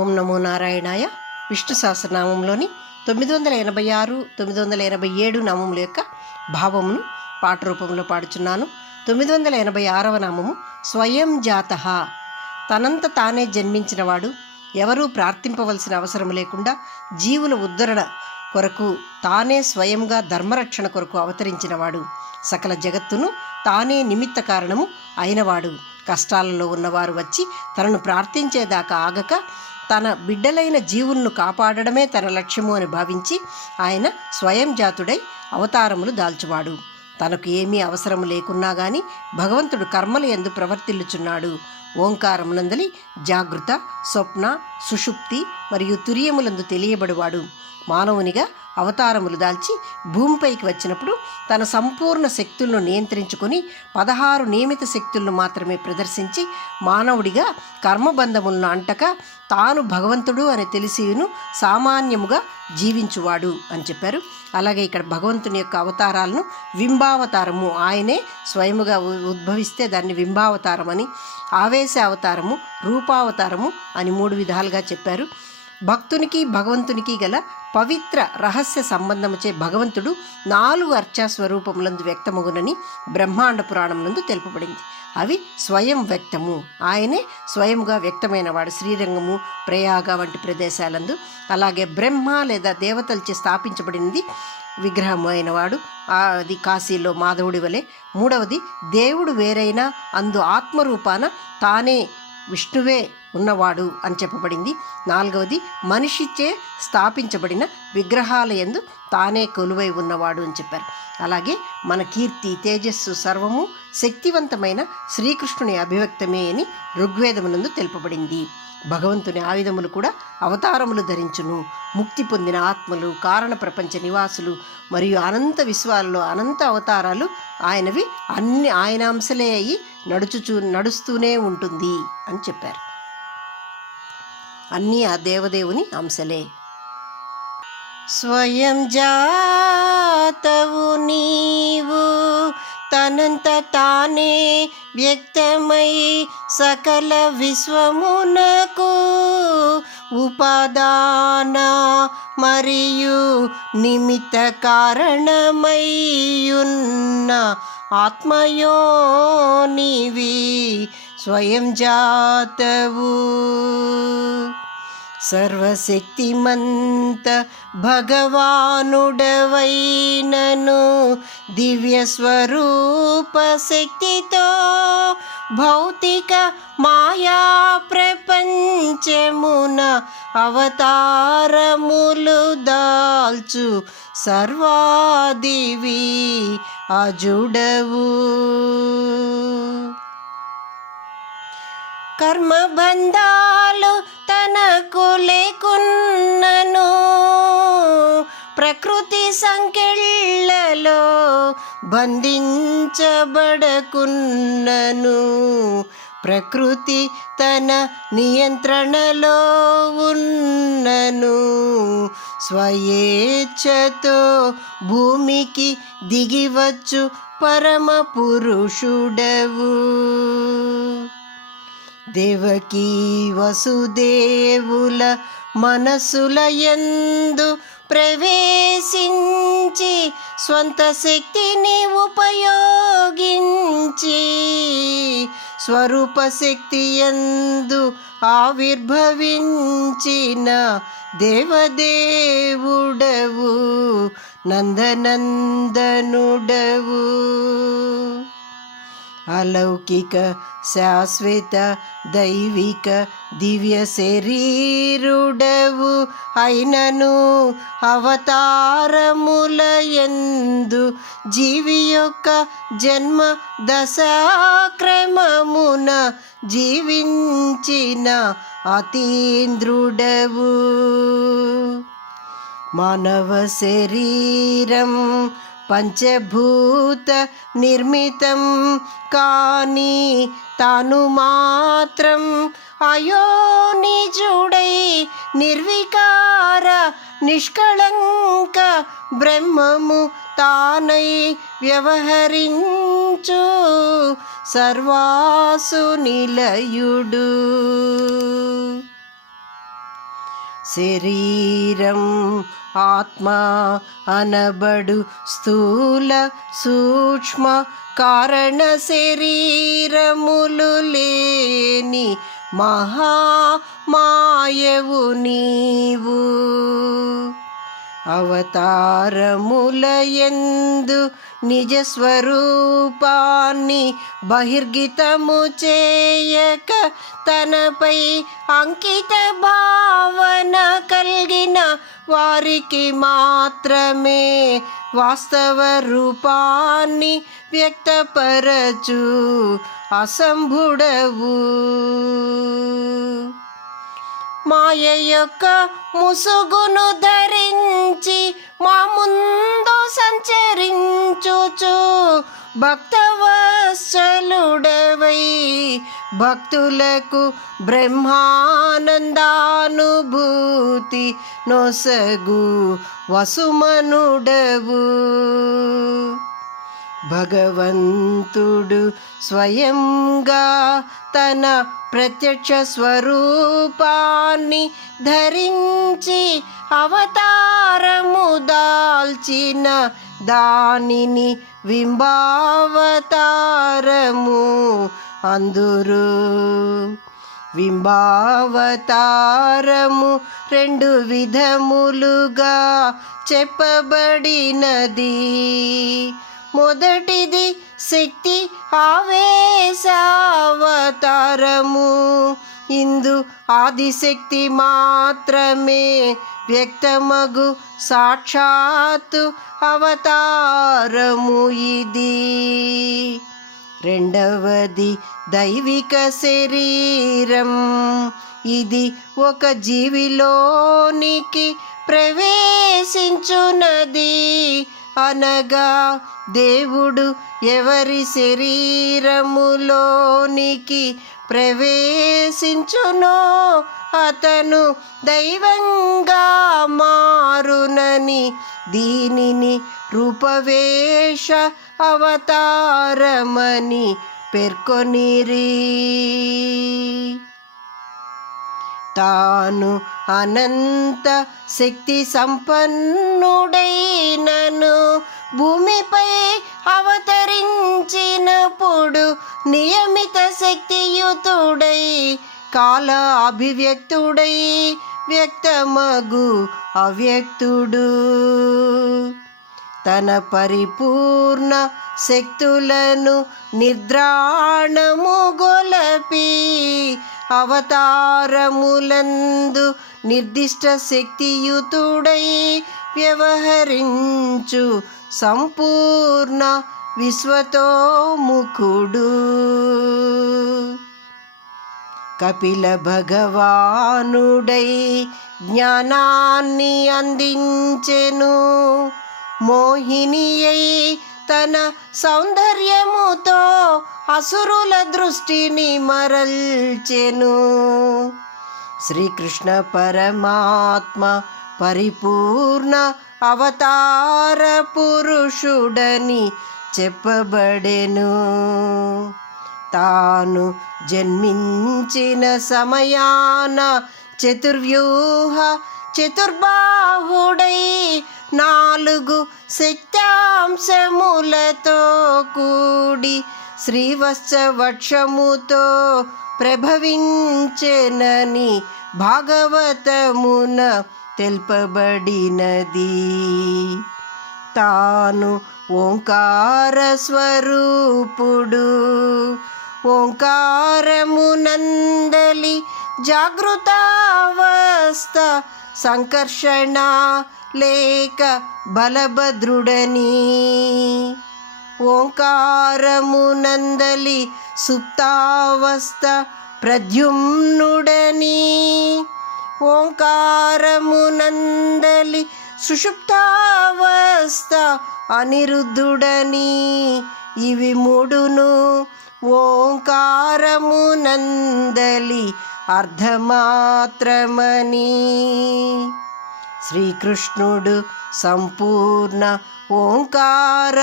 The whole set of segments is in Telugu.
ఓం నమో నారాయణాయ. విష్ణు సహస్రనామంలోని 986, 987 నామముల యొక్క భావమును పాట రూపంలో పాడుచున్నాను. 986వ నామము స్వయం జాతః. తనంత తానే జన్మించినవాడు, ఎవరూ ప్రార్థింపవలసిన అవసరం లేకుండా జీవుల ఉద్ధరణ కొరకు తానే స్వయంగా ధర్మరక్షణ కొరకు అవతరించినవాడు, సకల జగత్తును తానే నిమిత్త కారణము అయినవాడు. కష్టాలలో ఉన్నవారు వచ్చి తనను ప్రార్థించేదాకా ఆగక తన బిడ్డలైన జీవులను కాపాడడమే తన లక్ష్యము అని భావించి ఆయన స్వయం జాతుడై అవతారములు దాల్చువాడు. తనకు ఏమీ అవసరము లేకున్నా గాని భగవంతుడు కర్మల యందు ప్రవర్తిల్లుచున్నాడు. ఓంకారమునందలి జాగృత, స్వప్న, సుషుప్తి మరియు తురియములందు తెలియబడువాడు. మానవునిగా అవతారములు దాల్చి భూమిపైకి వచ్చినప్పుడు తన సంపూర్ణ శక్తులను నియంత్రించుకొని 16 నియమిత శక్తులను మాత్రమే ప్రదర్శించి మానవుడిగా కర్మబంధములను అంటక తాను భగవంతుడు అని తెలిసిను సామాన్యముగా జీవించువాడు అని చెప్పారు. అలాగే ఇక్కడ భగవంతుని యొక్క అవతారాలను వింబావతారము, ఆయనే స్వయముగా ఉద్భవిస్తే దాన్ని వింబావతారం అని, ఆవేశ అవతారము, రూపావతారము అని 3 విధాలుగా చెప్పారు. భక్తునికి భగవంతునికి గల పవిత్ర రహస్య సంబంధముచే భగవంతుడు 4 అర్చా స్వరూపములందు వ్యక్తమగునని బ్రహ్మాండ పురాణమునందు తెలుపబడింది. అవి స్వయం వ్యక్తము, ఆయనే స్వయంగా వ్యక్తమైనవాడు శ్రీరంగము, ప్రయాగ వంటి ప్రదేశాలందు. అలాగే బ్రహ్మ లేదా దేవతలచే స్థాపించబడినది విగ్రహము అయినవాడు, అది కాశీలో మాధవుడి వలె. 3వది దేవుడు వేరైనా అందు ఆత్మరూపాన తానే విష్ణువే ఉన్నవాడు అని చెప్పబడింది. 4వది మనిషిచే స్థాపించబడిన విగ్రహాలయందు తానే కొలువై ఉన్నవాడు అని చెప్పారు. అలాగే మన కీర్తి, తేజస్సు సర్వము శక్తివంతమైన శ్రీకృష్ణుని అభివ్యక్తమే అని ఋగ్వేదమునందు తెలుపబడింది. భగవంతుని ఆయుధములు కూడా అవతారములు ధరించును. ముక్తి పొందిన ఆత్మలు, కారణ ప్రపంచ నివాసులు మరియు అనంత విశ్వాలలో అనంత అవతారాలు ఆయనవి, అన్ని ఆయన అంశలే అయి నడుస్తూనే ఉంటుంది అని చెప్పారు. అన్నీ ఆ దేవదేవుని అంశలే. స్వయం జాతవు నీవు, తనంత తానే వ్యక్తమై సకల విశ్వమునకు ఉపాదాన మరియు నిమిత్త కారణమయ్యున్న ఆత్మయోనివి స్వయం జాతవు. సర్వశక్తిమంత భగవానుడవైనను దివ్య స్వరూప శక్తితో భౌతిక మాయా ప్రపంచమున అవతారములు దాల్చు సర్వాదివి అజుడవు. కర్మబంధాలు తనకు లేకున్నను, ప్రకృతి సంకెళ్ళలో బంధించబడకున్నను, ప్రకృతి తన నియంత్రణలో ఉన్నను, స్వయేచ్ఛతో భూమికి దిగివచ్చు పరమ పురుషుడవు. దేవకీ వసుదేవుల మనసుల యందు ప్రవేశించి స్వంత శక్తిని ఉపయోగించి స్వరూప శక్తి యందు ఆవిర్భవించిన దేవదేవుడవు, నందనందనుడవు. అలౌకిక శాశ్వత దైవిక దివ్య శరీరుడవు అయినను అవతారములయందు జీవి యొక్క జన్మ దశాక్రమమున జీవించిన అతీంద్రుడవు. మానవ శరీరం పంచభూత నిర్మితం కానీ తాను మాత్రం అయోనిజుడై నిర్వికార నిష్కళంక బ్రహ్మము తానై వ్యవహరించు సర్వాసు నిలయుడు. శరీరం ఆత్మ అనబడు స్థూల సూక్ష్మ కారణ శరీరములు లేని మహామాయవు నీవు. అవతారములయందు నిజస్వరూపాన్ని బహిర్గతము చేయక తనపై అంకిత భావన కలిగిన వారికి మాత్రమే వాస్తవ రూపాన్ని వ్యక్తపరచు అసంభుడవు. మాయ యొక్క ముసుగును ధరించి మా ముందు సంచరించుచు భక్తవత్సలుడవై భక్తులకు బ్రహ్మానందానుభూతి నొసగు వసుమనుడవు. భగవంతుడు స్వయంగా తన ప్రత్యక్ష స్వరూపాన్ని ధరించి అవతారము దాల్చిన దానిని బింబావతారము అందురు. బింబావతారము రెండు విధములుగా చెప్పబడినది. మొదటిది శక్తి ఆవేశావతారము. ఇందు ఆదిశక్తి మాత్రమే వ్యక్తమగు సాక్షాత్తు అవతారము ఇది. రెండవది దైవిక శరీరం. ఇది ఒక జీవిలోనికి ప్రవేశించున్నది. అనగా దేవుడు ఎవరి శరీరములోనికి ప్రవేశించునో అతను దైవంగా మారునని దీనిని రూపవేష అవతారమని పేర్కొనిరి. తాను అనంత శక్తి సంపన్నుడైనను భూమిపై అవతరించినప్పుడు నియమిత శక్తియుతుడై కాల అభివ్యక్తుడై వ్యక్తమగు అవ్యక్తుడు. తన పరిపూర్ణ శక్తులను నిద్రాణము గొలపి అవతారములందు నిర్దిష్ట శక్తియుతుడై వ్యవహరించు సంపూర్ణ విశ్వతోముఖుడు. కపిల భగవానుడై జ్ఞానాన్ని అందించెను. మోహిని అయి తన సౌందర్యముతో అసురుల దృష్టిని మరల్చెను. శ్రీకృష్ణ పరమాత్మ పరిపూర్ణ అవతార పురుషుడని చెప్పబడెను. తాను జన్మించిన సమయాన చతుర్వ్యూహ చతుర్బాహుడై 4 శక్త్యాంశములతో కూడి శ్రీవత్సవక్షముతో ప్రభవించెనని భాగవతమున తెలుపబడినది. తాను ఓంకార స్వరూపుడు. ఓంకారమునందలి జాగృతావస్థ సంకర్షణ లేక బలభద్రుడని, ఓంకారమునందలి సుప్తావస్థ ప్రద్యుమ్నుడని, ఓంకారమునందలి సుషుప్తావస్థ అనిరుద్ధుడని, ఇవి 3ను ఓంకారమునందలి అర్ధమాత్రమని. శ్రీకృష్ణుడు సంపూర్ణ ఓంకార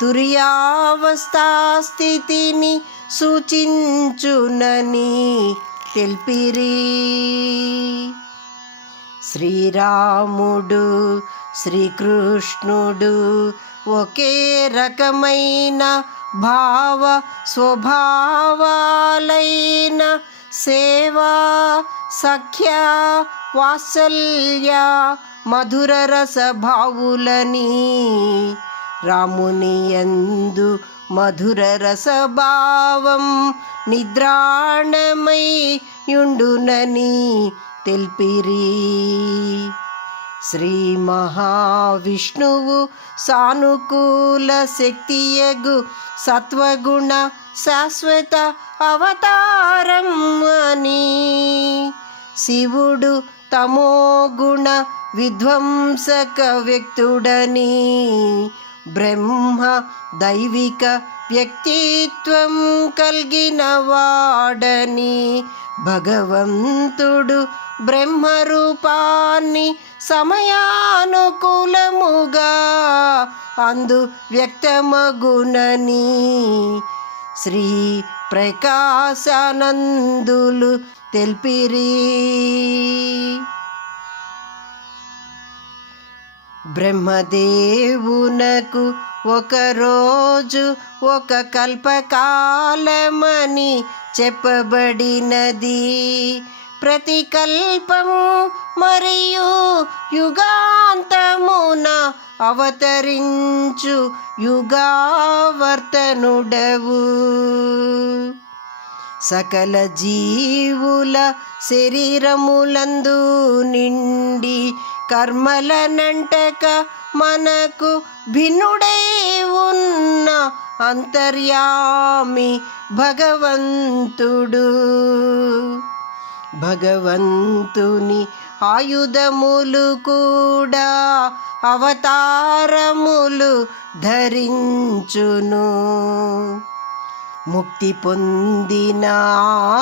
తుర్యావస్థాస్థితిని సూచించునని తెలిపిరి. శ్రీరాముడు శ్రీకృష్ణుడు ఒకే రకమైన భావ స్వభావాలైన సేవా సఖ్య వాత్సల్య మధుర రస భావులని రాముని యందు మధుర రసభావం నిద్రాణమై యుండునని తెల్పిరి. శ్రీ మహావిష్ణువు సానుకూల శక్తియగు సత్వగుణ శాశ్వత అవతారం అని, శివుడు తమోగుణ విధ్వంసక వ్యక్తుడని, బ్రహ్మ దైవిక వ్యక్తిత్వం కలిగిన వాడని, భగవంతుడు బ్రహ్మరూపాన్ని సమయానుకూలముగా అందు వ్యక్తమగునని శ్రీ ప్రకాశానందులు తెల్పిరి. బ్రహ్మదేవునకు ఒకరోజు ఒక కల్పకాలమని చెప్పబడినది. ప్రతి కల్పం మరియు యుగాంతమున అవతరించు యుగావర్తనుడవు. సకల జీవుల శరీరములందు నిండి కర్మలనంటక మనకు భిన్నుడై ఉన్న అంతర్యామి భగవంతుడు. భగవంతుని ఆయుధములు కూడా అవతారములు ధరించును. ముక్తి పొందిన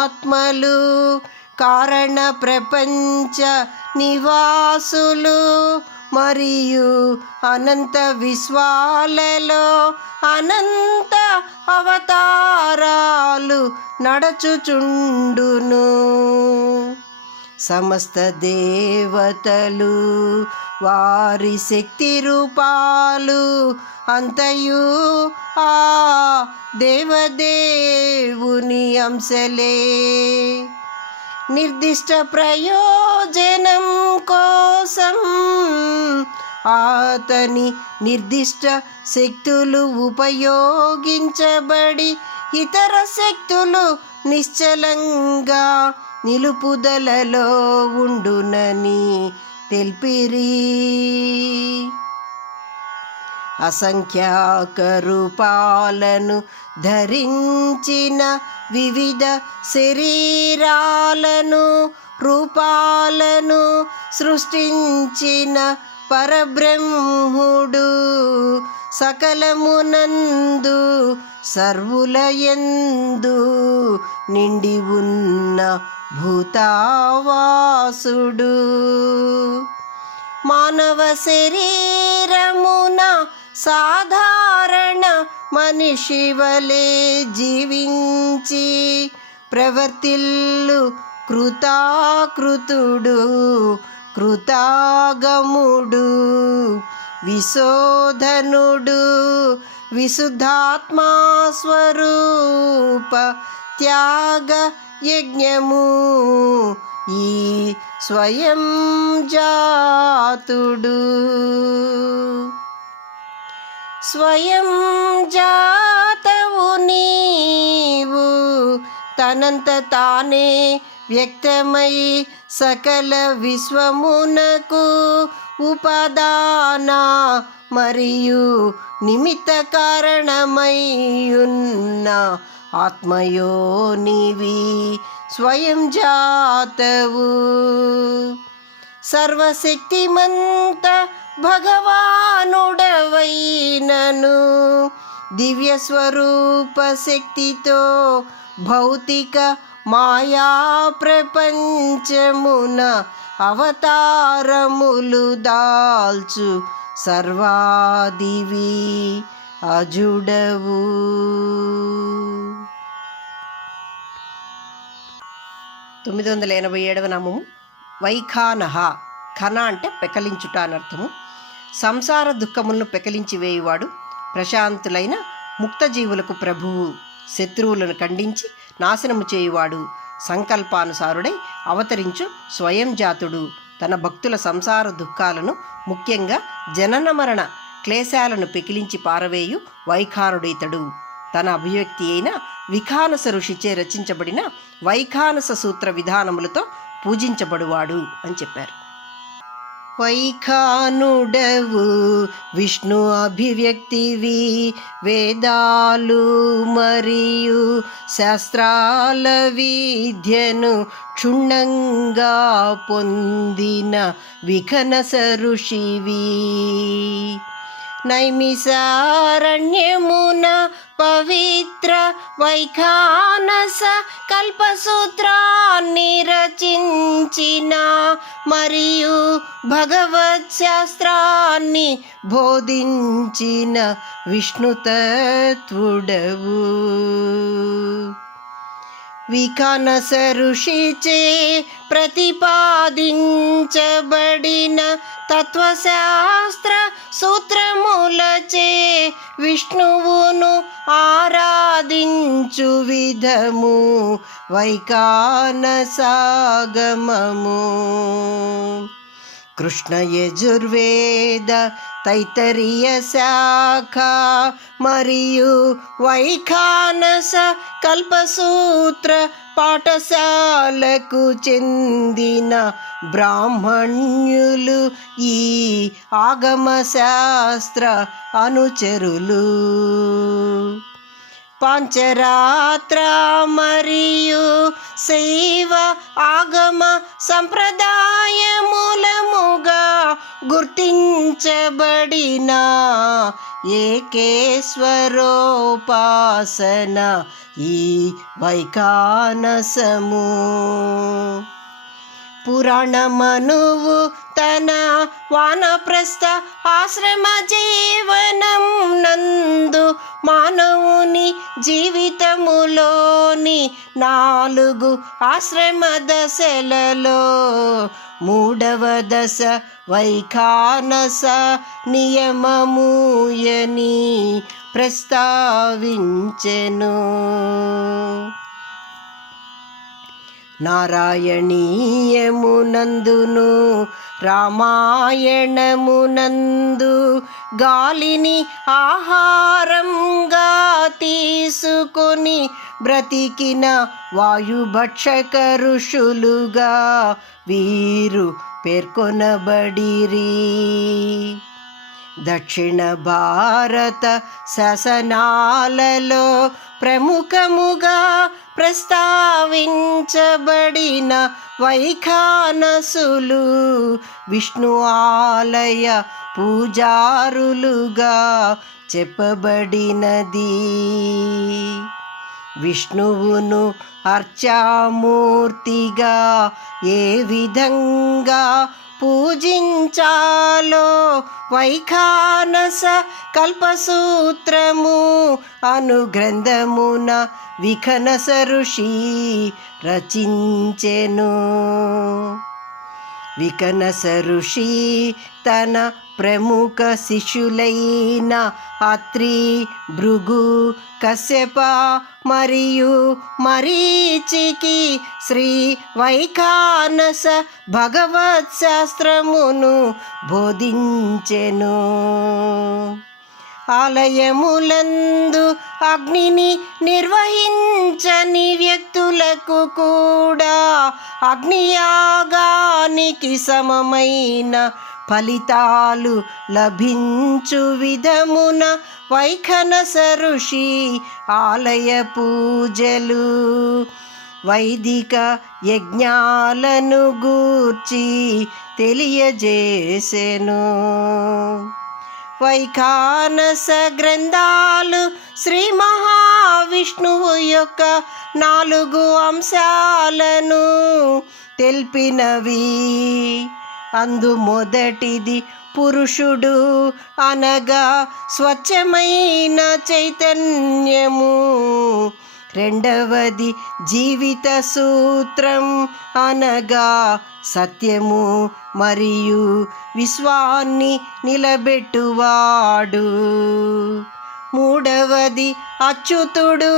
ఆత్మలు కారణ ప్రపంచ నివాసులు మరియు అనంత విశ్వాలలో అనంత అవతారాలు నడచుచుండును. సమస్త దేవతలు వారి శక్తి రూపాలు అంతయు ఆ దేవదేవుని అంశలే. నిర్దిష్ట ప్రయోజనం కోసం అతని నిర్దిష్ట శక్తులు ఉపయోగించబడి ఇతర శక్తులు నిశ్చలంగా నిలుపుదలలో ఉండునని తెల్పిరి. అసంఖ్యాక రూపాలను ధరించిన వివిధ శరీరాలను రూపాలను సృష్టించిన పరబ్రహ్ముడు సకలమునందు సర్వులయందు నిండి ఉన్న భూతావాసుడు. మానవ శరీరమున సాధారణ మనిషి వలె జీవించి ప్రవర్తిల్లు కృతాకృతుడు కృతాగముడు విశోధనుడు విశుద్ధాత్మా స్వరూప త్యాగ యజ్ఞము ఈ స్వయం జాతుడు. స్వయం జాతవు నీవు తనంత తానే వ్యక్తమై సకల విశ్వమునకు ఉపాదాన మరియు నిమిత్త కారణమై ఉన్న ఆత్మయోనివి స్వయం జాతవు. సర్వశక్తిమంత భగవానుడవైనను దివ్య స్వరూప శక్తితో భౌతిక మాయా ప్రపంచమున అవతారములు దాల్చు సర్వాదివి అజుడవు. 987వ నామము వైఖానహ. ఖన అంటే పెకలించుట అనర్థము. సంసార దుఃఖములను పెకలించి వేయువాడు, ప్రశాంతులైన ముక్తజీవులకు ప్రభువు, శత్రువులను ఖండించి నాశనము చేయువాడు, సంకల్పానుసారుడై అవతరించు స్వయం జాతుడు, తన భక్తుల సంసార దుఃఖాలను ముఖ్యంగా జనన మరణ క్లేశాలను పెకిలించి పారవేయు వైఖానుడైతడు. తన అభివ్యక్తి అయిన విఖానస ఋషిచే రచించబడిన వైఖానస సూత్ర విధానములతో పూజించబడువాడు అని చెప్పారు. వైఖానుడవు విష్ణు అభివ్యక్తివి, వేదాలు మరియు శాస్త్రాల విద్యను క్షుణ్ణంగా పొందిన విఖనస ఋషివి. నైమిసారణ్యమున పవిత్ర వైఖానస కల్పసూత్రాన్ని రచించిన మరియు భగవత్ శాస్త్రాన్ని బోధించిన విష్ణుతత్వుడవు. విఖానస ఋషిచే ప్రతిపాదించబడిన తత్వశాస్త్ర సూత్రములచే విష్ణువును ఆరాధించు విధము వైఖానసాగమము. కృష్ణ యజుర్వేద తైత్తరీయ శాఖ మరియు వైఖానస కల్పసూత్ర పాఠశాలకు చెందిన బ్రాహ్మణ్యులు ఈ ఆగమశాస్త్ర అనుచరులు. పాంచరాత్ర మరియు శైవ ఆగమ సంప్రదాయమూలముగా గుర్తించబడిన ఏకేశ్వరోపాసన ఈ వైఖానసము. పురాణమనువు తన వానప్రస్థ ఆశ్రమ జీవనం నందు మానవుని జీవితములోని 4 ఆశ్రమ దశలలో 3వ దశ వైఖానస నియమముయని ప్రస్తావించెను. నారాయణీయమునందును రామాయణమునందు గాలిని ఆహారంగా తీసుకొని బ్రతికిన వాయుభక్షక ఋషులుగా వీరు పేర్కొనబడిరి. దక్షిణ భారత శాసనాలలో ప్రముఖముగా ప్రస్తావించబడిన వైఖానసులు విష్ణు ఆలయ పూజారులుగా చెప్పబడినది. విష్ణువును అర్చామూర్తిగా ఏ విధంగా పూజించాలో వైఖానస కల్పసూత్రము అను గ్రంథమున విఖనస ఋషి రచించెను. విఖనస ఋషి తన ప్రముఖ శిష్యులైన అత్రి, భృగు, కశ్యప మరియు మరీచికి శ్రీ వైఖానస భగవత్ శాస్త్రమును బోధించెను. ఆలయములందు అగ్నిని నిర్వహించని వ్యక్తులకు కూడా అగ్నియాగానికి సమమైన ఫలితాలు లభించు విధమున వైఖనస ఋషి ఆలయ పూజలు, వైదిక యజ్ఞాలను గూర్చి తెలియజేసెను. వైఖానస గ్రంథాలు శ్రీ మహావిష్ణువు యొక్క 4 అంశాలను తెలిపినవి. అందు మొదటిది పురుషుడు అనగా స్వచ్ఛమైన చైతన్యము. రెండవది జీవిత సూత్రం అనగా సత్యము మరియు విశ్వాన్ని నిలబెట్టువాడు. మూడవది అచ్యుతుడు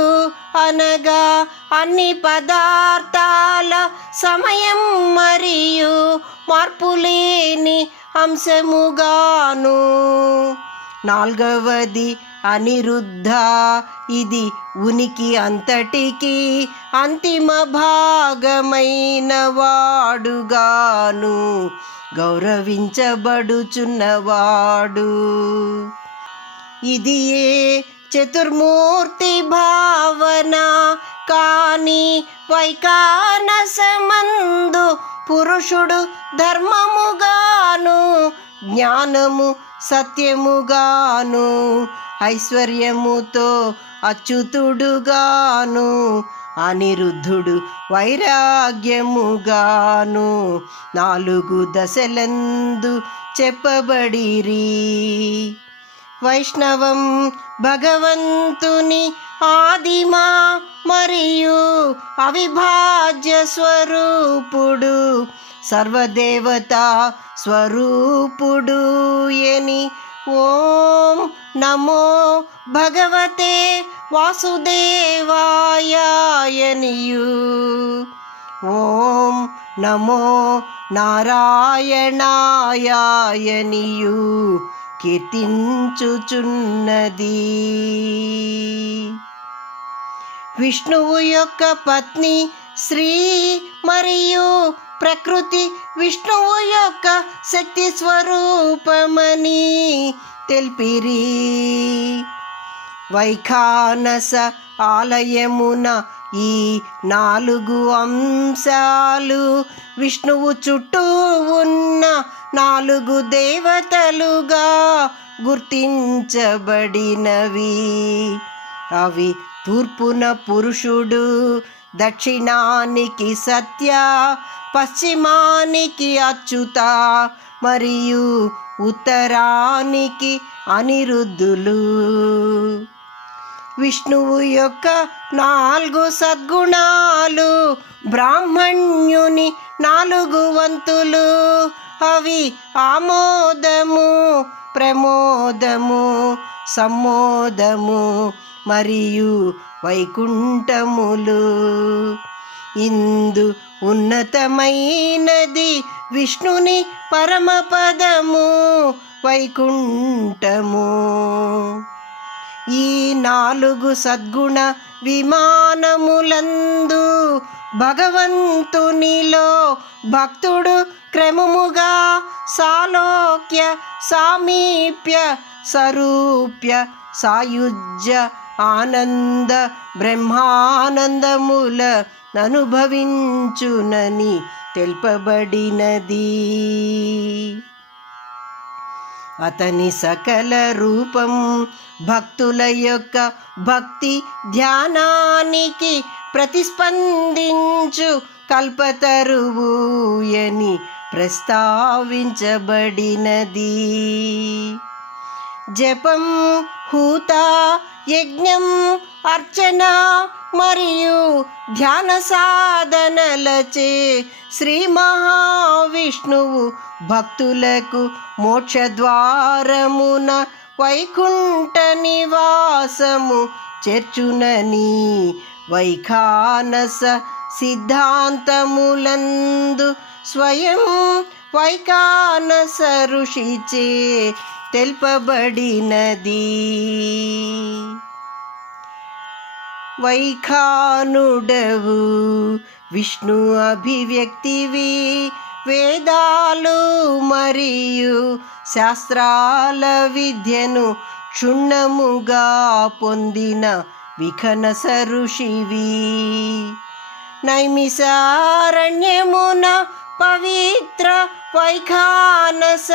అనగా అన్ని పదార్థాల సమయం మరియు మార్పులేని అంశముగాను. నాల్గవది అనిరుద్ధ, ఇది ఉనికి అంతటికి అంతిమ భాగమైన వాడుగాను గౌరవించబడుచున్నవాడు. ఇది ఏ చతుర్మూర్తి భావన కాని వైకానసమందు పురుషుడు ధర్మముగాను, జ్ఞానము సత్యముగాను, ఐశ్వర్యముతో అచ్యుతుడుగాను, అనిరుద్ధుడు వైరాగ్యముగాను 4 దశలందు చెప్పబడిరి. వైష్ణవం భగవంతుని ఆదిమ మరియు అవిభాజ్య స్వరూపుడు, సర్వదేవతా స్వరూపుడు ఎని ఓం నమో భగవతే వాసుదేవాయనియు, ఓం నమో నారాయణాయనియు కీర్తించుచున్నది. విష్ణువు యొక్క పత్ని శ్రీ మరియు ప్రకృతి విష్ణువు యొక్క శక్తి స్వరూపమని తెలిపిరి. వైఖానస ఆలయమున ఈ 4 అంశాలు విష్ణువు చుట్టూ ఉన్న 4 దేవతలుగా గుర్తించబడినవి. అవి తూర్పున పురుషుడు, దక్షిణానికి సత్య, పశ్చిమానికి అచ్యుత మరియు ఉత్తరానికి అనిరుద్ధులు. విష్ణువు యొక్క 4 సద్గుణాలు బ్రాహ్మణ్యుని 4 వంతులు. అవి ఆమోదము, ప్రమోదము, సమ్మోదము మరియు వైకుంఠములు. ఇందు ఉన్నతమైనది విష్ణుని పరమపదము వైకుంఠము. ఈ 4 సద్గుణ విమానములందు భగవంతునిలో భక్తుడు క్రమముగా సాలోక్య, సామీప్య, సరూప్య, సాయుజ్య, ఆనంద, బ్రహ్మానందముల అనుభవించునని తెలుపబడినది. అతని సకల రూపం భక్తుల యొక్క భక్తి ధ్యానానికి ప్రతిస్పందించు కల్పతరువు అని ప్రస్తావించబడినది. జపం, హూత, యజ్ఞం, అర్చన మరియు ధ్యాన సాధనలచే శ్రీ మహావిష్ణువు భక్తులకు మోక్షద్వారమున వైకుంఠ నివాసము చేర్చునని వైఖానస సిద్ధాంతములందు స్వయం వైఖానస ఋషిచే తెలుపబడినది. వైఖానుడవు విష్ణు అభివ్యక్తివి. వేదాలు మరియు శాస్త్రాల విద్యను క్షుణ్ణముగా పొందిన విఖనస ఋషివి. నైమిసారణ్యమున పవిత్ర వైఖానస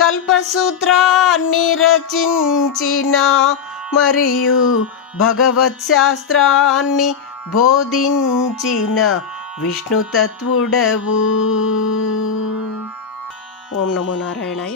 కల్పసూత్రాన్ని రచించిన మరియు భగవత్ శాస్త్రాన్ని బోధించిన విష్ణుతత్వుడవు. ఓం నమో నారాయణాయ.